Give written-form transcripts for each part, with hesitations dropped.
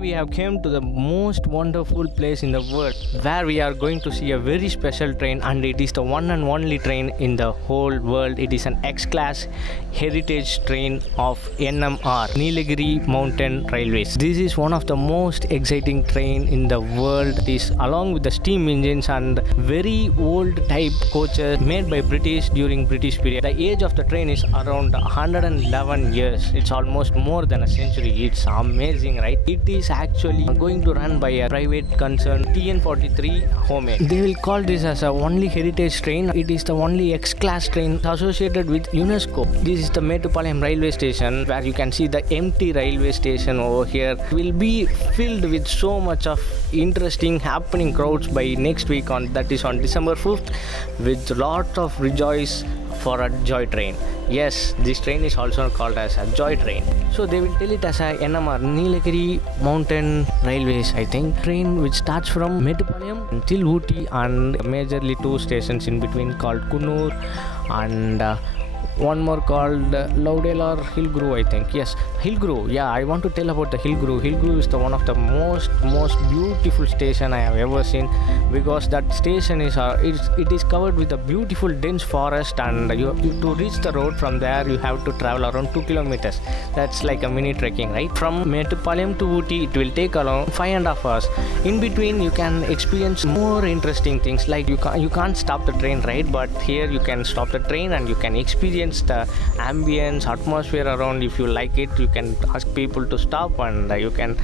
We have come to the most wonderful place in the world where we are going to see a very special train, and it is the one and only train in the whole world. It is an X-class heritage train of NMR, Nilagiri Mountain Railways. This is one of the most exciting train in the world. It is along with the steam engines and very old type coaches made by British during British period. The age of the train is around 111 years. It's almost more than a century. It's amazing, right? It is actually going to run by a private concern, TN43 Homemade. They will call this as a only heritage train. It is the only X-class train associated with UNESCO. This is the Mettupalayam railway station, where you can see the empty railway station over here will be filled with so much of interesting happening crowds by next week, that is on December 5th, with lot of rejoice for a joy train. Yes, this train is also called as a joy train. So they will tell it as a NMR, Nilagiri Mountain Railways, I think. Train which starts from Mettupalayam until Ooty, and majorly two stations in between called Kunnur and one more called Loudale or Hillgrove, I think. Yes, Hillgrove. Yeah, I want to tell about the Hillgrove. Hillgrove is the one of the most beautiful station I have ever seen, because that station is it is covered with a beautiful dense forest, and you to reach the road from there you have to travel around 2 kilometers. That's like a mini trekking, right? From Mettupalayam to Ooty it will take around 5.5 hours. In between you can experience more interesting things, like you can't stop the train, right? But here you can stop the train and you can experience the ambience, atmosphere around. If you like it, you can ask people to stop, and you can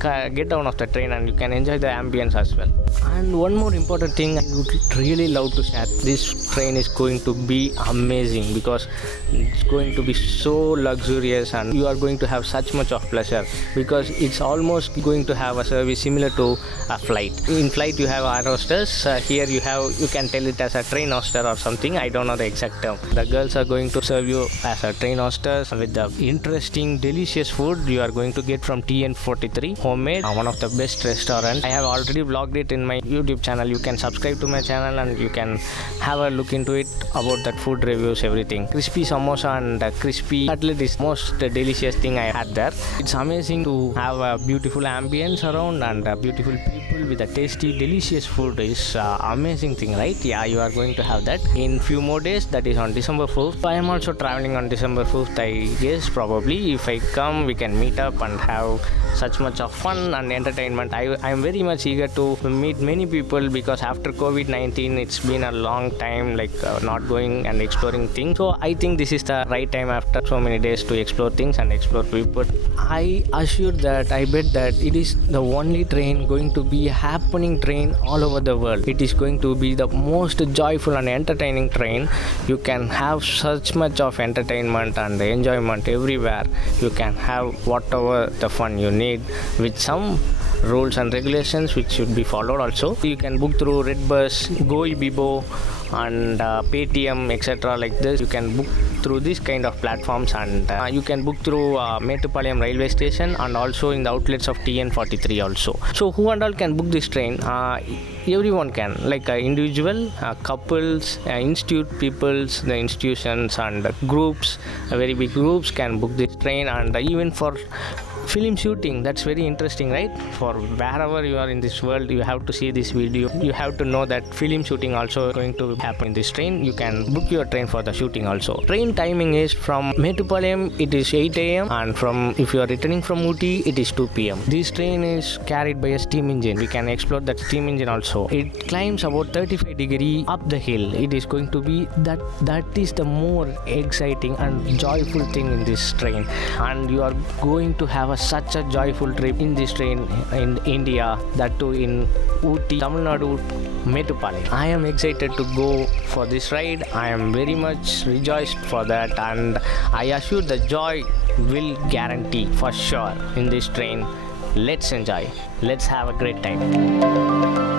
get down off the train and you can enjoy the ambience as well. And one more important thing I would really love to share, this train is going to be amazing, because it's going to be so luxurious and you are going to have such much of pleasure, because it's almost going to have a service similar to a flight. In flight you have air hostess, here you can tell it as a train hostess or something, I don't know the exact term. The girls are going to serve you as a train hostess with the interesting delicious food you are going to get from TN43 Homemade, one of the best restaurants. I have already vlogged it in my YouTube channel. You can subscribe to my channel and you can have a look into it about that food reviews, everything. Crispy samosa and crispy cutlet is most delicious thing I had there. It's amazing to have a beautiful ambience around and beautiful people with a tasty delicious food is amazing thing, right? Yeah, you are going to have that in few more days, that is on December 4th. I am also traveling on December 4th, I guess. Probably if I come we can meet up and have such much of fun and entertainment. I am very much eager to meet many people, because after COVID-19 it's been a long time not going and exploring things. So I think this is the right time after so many days to explore things and explore people. I assure that I bet that it is the only train going to be a happening train all over the world. It is going to be the most joyful and entertaining train. You can have such much of entertainment and enjoyment everywhere. You can have whatever the fun you need, with some rules and regulations which should be followed also. You can book through Redbus, Goibibo and Paytm, etc. like this. You can book through this kind of platforms, and you can book through Mettupalayam railway station and also in the outlets of TN43 also. So who and all can book this train? Everyone can, like individual, couples, institute peoples, the institutions and groups, very big groups can book this train, and even for film shooting. That's very interesting, right? For wherever you are in this world, you have to see this video. You have to know that film shooting also going to happen in this train. You can book your train for the shooting also. Train timing is from Mettupalayam it is 8 a.m. and from if you are returning from Ooty it is 2 p.m. This train is carried by a steam engine. We can explore that steam engine also. It climbs about 35 degrees up the hill. It is going to be that is the more exciting and joyful thing in this train, and you are going to have such a joyful trip in this train in India, that too in Ooty, Tamil Nadu, Mettupalayam. I am excited to go for this ride. I am very much rejoiced for that, and I assure the joy will guarantee for sure in this train. Let's enjoy. Let's have a great time.